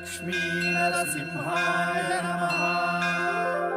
लक्ष्मी नरसिंहाय नमः।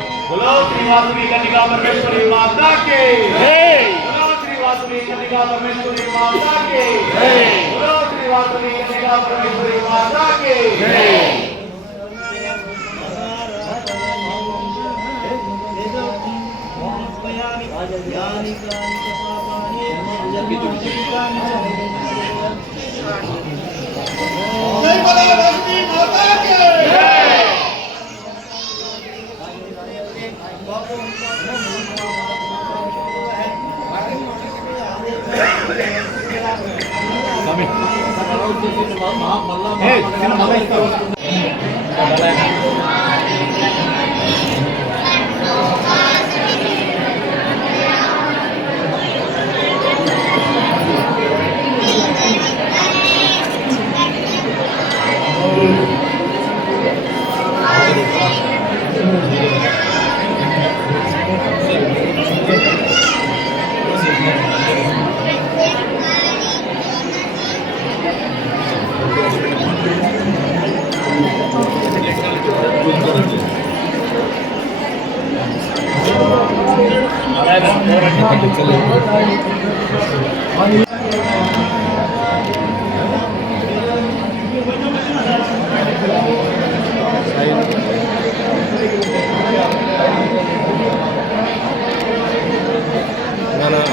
वासुकी कन्या परमेश्वरी माता के बोलो श्री वासुकी कन्या परमेश्वरी माता के बोलो श्री वासुकी कन्या परमेश्वरी माता के जय बोलो वासुकी माता के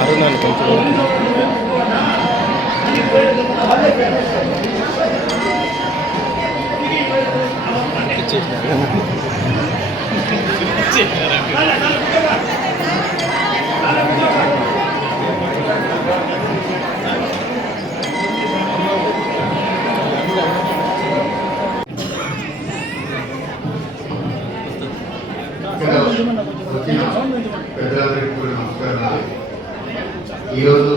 అరుణాన్ని కొంచెం పెద్దలందరికీ కూడా నమస్కారాలు. ఈరోజు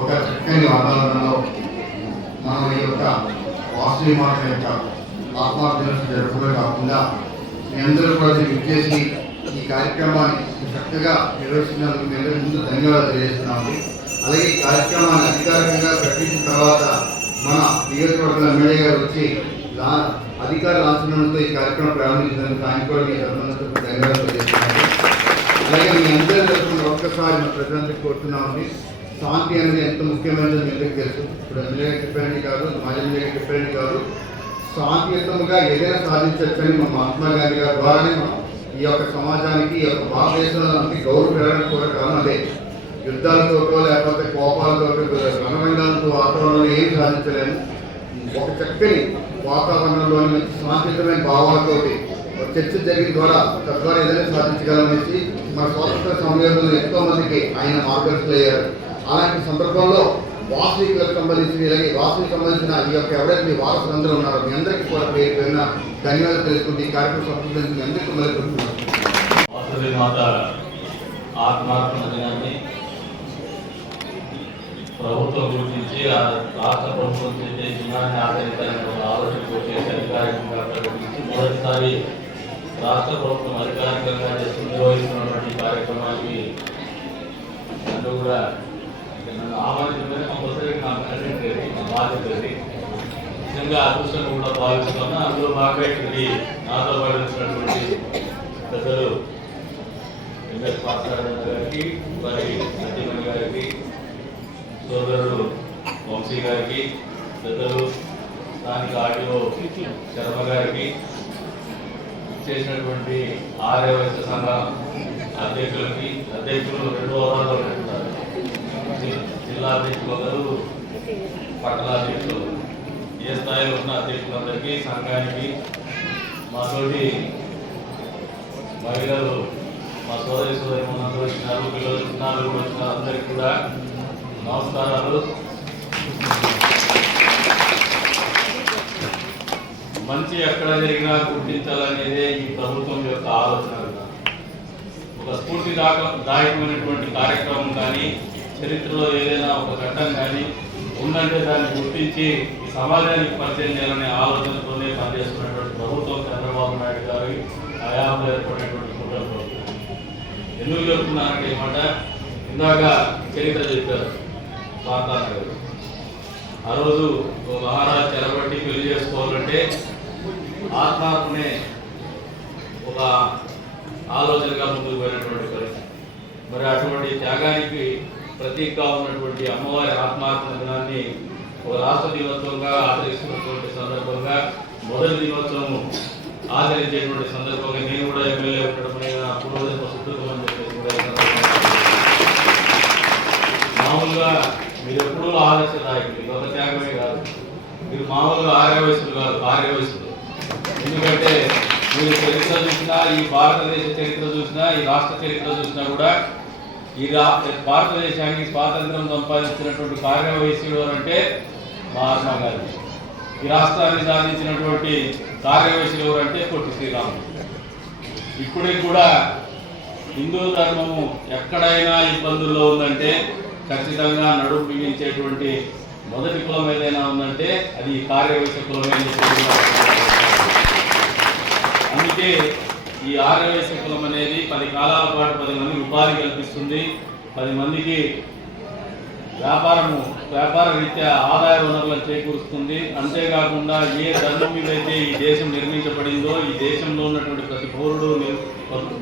ఒక చక్కని వాతావరణంలో మనం ఈ యొక్క వాసవి మాత యొక్క ఆత్మార్థం జరుపుకోవడం కాకుండా మీ అందరూ కూడా విచ్చేసి ఈ కార్యక్రమాన్ని చక్కగా నిర్వహిస్తున్నందుకు మీ అందరి ముందు ధన్యవాదాలు తెలియజేస్తున్నాము. అలాగే ఈ కార్యక్రమాన్ని అధికారికంగా ప్రకటించిన తర్వాత మన నియోజకవర్గ ఎమ్మెల్యే గారు వచ్చి అధికార లాంఛనంతో ఈ కార్యక్రమం ప్రారంభించినందుకు ఆయన కూడా మీ తరఫున ధన్యవాదాలు తెలియజేస్తున్నాను. అలాగే మీ అందరి తరఫున ఒక్కసారి మన ప్రజలందరికీ కోరుతున్నామండి, శాంతి అనేది ఎంత ముఖ్యమైనదో మీ అందరికీ తెలుసు. ఇప్పుడు ఎమ్మెల్యే చెప్పండి కాదు, మాజీ ఎమ్మెల్యే చెప్పండి కాదు, శాంతియుతంగా ఏదైనా సాధించవచ్చని మన మహాత్మా గాంధీ గారి ద్వారానే మనం ఈ యొక్క సమాజానికి ఈ యొక్క భారతదేశంలోకి గౌరవం పెరగడానికి కూడా కారణం అదే. యుద్ధాలతో లేకపోతే కోపాలతో రణరంగాలతో వాతావరణంలో ఏం సాధించలేము. ఒక చక్కని వాతావరణంలోని మంచి శాంతియుతమైన భావాలతోటి చర్చ జరిగిన ద్వారా తద్వారా ఏదైనా సాధించగలమనేసి మన స్వాతంత్ర సమయంలో ఎంతో మందికి ఆయన మార్గదర్శకులు అయ్యారు. అలాంటి సందర్భంలో వాసవికులకు సంబంధించిన ఇలాగే వాసవికి సంబంధించిన ఈ యొక్క ఎవరైతే మీ వారసులందరూ ఉన్నారో మీ అందరికీ కూడా పేరు పేరున ధన్యవాదాలు తెలుసుకుంటే ఈ కార్యక్రమం సంబంధించి మీ అందరికీ మొదలుపెడుతున్నాను. వాసవి మాత ఆత్మార్పణ దినాన్ని ప్రభుత్వం గుర్తించి రాష్ట్ర ప్రభుత్వం చేసే దినాన్ని ఆచరించాలని ఆలోచనతో చేసే అధికారికంగా ప్రకటించి మొదటిసారి రాష్ట్ర ప్రభుత్వం అధికారికంగా నిర్వహిస్తున్నటువంటి కార్యక్రమానికి నన్ను కూడా నన్ను ఆహ్వానించడమే కంపల్సరీ నాకు అటెండ్ నా బాధ్యత నిజంగా అదృష్టంగా కూడా భావిస్తున్నాను. అందులో బాగా ఇక్కడికి నాతో పాటించినటువంటి పెద్దలు ఎంఎస్ పాత్రారాయణ గారికి, వారి సత్యమణి గారికి, సోదరుడు వంశీ గారికి, పెద్దలు స్థానిక ఆర్టీఓ శర్మ గారికి, చేసినటువంటి ఆర్య వైశ్య సంఘ అధ్యక్షులకి, అధ్యక్షులు 2 హోదాల్లో ఉంటారు, జిల్లా అధ్యక్షులు ఒకరు, పట్టణ అధ్యక్షులు, ఏ స్థాయిలో ఉన్న అధ్యక్షులందరికీ, సంఘానికి, మాతోటి మహిళలు, మా సోదరి సోదరులందరూ వచ్చినారు, పిల్లలు చిన్నారు కూడా వచ్చినారు, అందరికీ కూడా నమస్కారాలు. మంచి ఎక్కడ జరిగినా గుర్తించాలనేదే ఈ ప్రభుత్వం యొక్క ఆలోచన. ఒక స్ఫూర్తిదాయకమైనటువంటి కార్యక్రమం కానీ, చరిత్రలో ఏదైనా ఒక ఘట్టం కానీ ఉందంటే దాన్ని గుర్తించి ఈ సమాజానికి పరిచయం చేయాలనే ఆలోచనతోనే పనిచేస్తున్నటువంటి ప్రభుత్వం చంద్రబాబు నాయుడు గారి హయాంలో ఏర్పడినటువంటి కుటుంబం. ఎందుకు చెప్తున్నానంటే మాట, ఇందాక చరిత్ర చెప్పారు పాతాన గారు. ఆ రోజు మహారాజు చెరబట్టి పెళ్లి చేసుకోవాలంటే ఆత్మార్పణే ఒక ఆలోచనగా ముందుకు పోయినటువంటి పరిస్థితి. మరి అటువంటి త్యాగానికి ప్రతీకగా ఉన్నటువంటి అమ్మవారి ఆత్మార్పణ దినాన్ని ఒక రాష్ట్ర దినోత్సవంగా ఆచరిస్తున్నటువంటి సందర్భంగా, మొదటి దినోత్సవం ఆచరించేటువంటి సందర్భంగా నేను కూడా ఎమ్మెల్యే ఉండడం నా పూర్వజన్మ శుద్ధమని చెప్పేసి కూడా మామూలుగా మీరు ఎప్పుడూ ఆదర్శదాయకులు, ఇది ఒక త్యాగమే కాదు. మీరు మామూలుగా ఆర్య వయసులు కాదు, ఆర్య వయసులు. ఎందుకంటే మీరు చరిత్ర చూసినా, ఈ భారతదేశ చరిత్ర చూసినా, ఈ రాష్ట్ర చరిత్ర చూసినా కూడా భారతదేశానికి స్వాతంత్రం సంపాదించినటువంటి కార్యవైశ్యుడు అంటే మహాత్మా గాంధీ. ఈ రాష్ట్రాన్ని సాధించినటువంటి కార్యవైశ్యుడు ఎవరంటే పొట్టి శ్రీరాములు. ఇప్పటికి కూడా హిందూ ధర్మము ఎక్కడైనా ఇబ్బందుల్లో ఉందంటే ఖచ్చితంగా నడుము బిగించేటువంటి మొదటి కులం ఏదైనా ఉందంటే అది కార్యవైశ్య కులమే. అందుకే ఈ ఆర్యవైశ్య కులం అనేది 10 కాలాల పాటు 10 మందికి ఉపాధి కల్పిస్తుంది. 10 మందికి వ్యాపార రీత్యా ఆదాయ వనరులను చేకూరుస్తుంది. అంతేకాకుండా ఏ ధర్మం మీద అయితే ఈ దేశం నిర్మించబడిందో, ఈ దేశంలో ఉన్నటువంటి ప్రతి పౌరుడు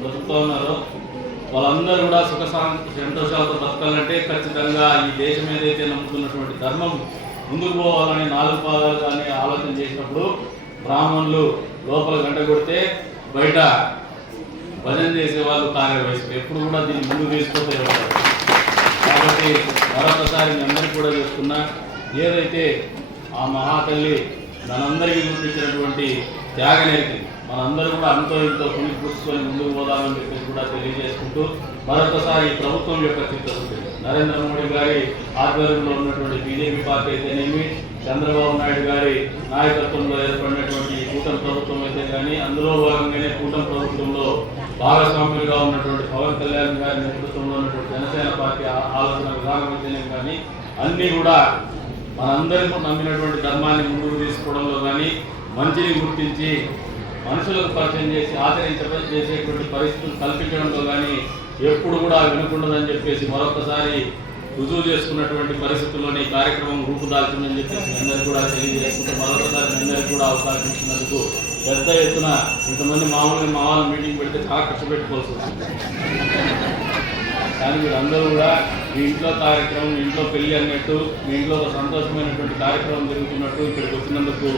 బతుకుతూ ఉన్నారో వాళ్ళందరూ కూడా సుఖ సంతోషాలతో బతకాలంటే ఖచ్చితంగా ఈ దేశం ఏదైతే నమ్ముతున్నటువంటి ధర్మం ముందుకు పోవాలని 4 పాదాలు కానీ ఆలోచన చేసినప్పుడు బ్రాహ్మణులు లోపల గంట కొడితే బయట భజన చేసేవాళ్ళు కార్యవైశ్యులు ఎప్పుడు కూడా దీన్ని ముందుకు తీసుకుంటూ ఉంటారు. కాబట్టి మరొకసారి మీ అందరికీ కూడా చెప్తున్నా, ఏదైతే ఆ మహాతల్లి మనందరికీ చూపించినటువంటి త్యాగనేరికి మనందరూ కూడా అంతో ఇంతో పుణ్యం పుచ్చుకొని ముందుకు పోదామని చెప్పేసి కూడా తెలియజేసుకుంటూ మరొకసారి ప్రభుత్వం యొక్క చిత్తశుద్ధి నరేంద్ర మోడీ గారి ఆధ్వర్యంలో ఉన్నటువంటి బీజేపీ పార్టీ అయితేనేమి, చంద్రబాబు నాయుడు గారి నాయకత్వంలో ఏర్పడినటువంటి కూటమి ప్రభుత్వం అయితే కానీ, అందులో భాగంగానే కూటమి ప్రభుత్వంలో భాగస్వాములుగా ఉన్నటువంటి పవన్ కళ్యాణ్ గారి నేతృత్వంలో ఉన్నటువంటి జనసేన పార్టీ ఆలోచన విధానం అయితేనేమి కానీ అన్నీ కూడా మనందరికీ నమ్మినటువంటి ధర్మాన్ని ముందుకు తీసుకోవడంలో కానీ, మంచిని గుర్తించి మనుషులకు పరిచయం చేసి చేసేటువంటి పరిస్థితులు కల్పించడంలో కానీ ఎప్పుడు కూడా వినకుండదని చెప్పేసి మరొకసారి రుజువు చేసుకున్నటువంటి పరిస్థితుల్లోని కార్యక్రమం రూపుదాల్చిందని చెప్పేసి మీ అందరికీ కూడా తెలియజేసుకుంటూ మరొకసారి మీ అందరికీ కూడా అవకాశం ఇచ్చినందుకు పెద్ద ఎత్తున ఇంతమంది మామూలుగా మా వాళ్ళు మీటింగ్ పెడితే చాలా ఖర్చు పెట్టుకోవాల్సి వస్తుంది. కానీ మీరు అందరూ కూడా మీ ఇంట్లో కార్యక్రమం, మీ ఇంట్లో పెళ్లి అన్నట్టు, మీ ఇంట్లో ఒక సంతోషమైనటువంటి కార్యక్రమం జరుగుతున్నట్టు ఇక్కడికి వచ్చినందుకు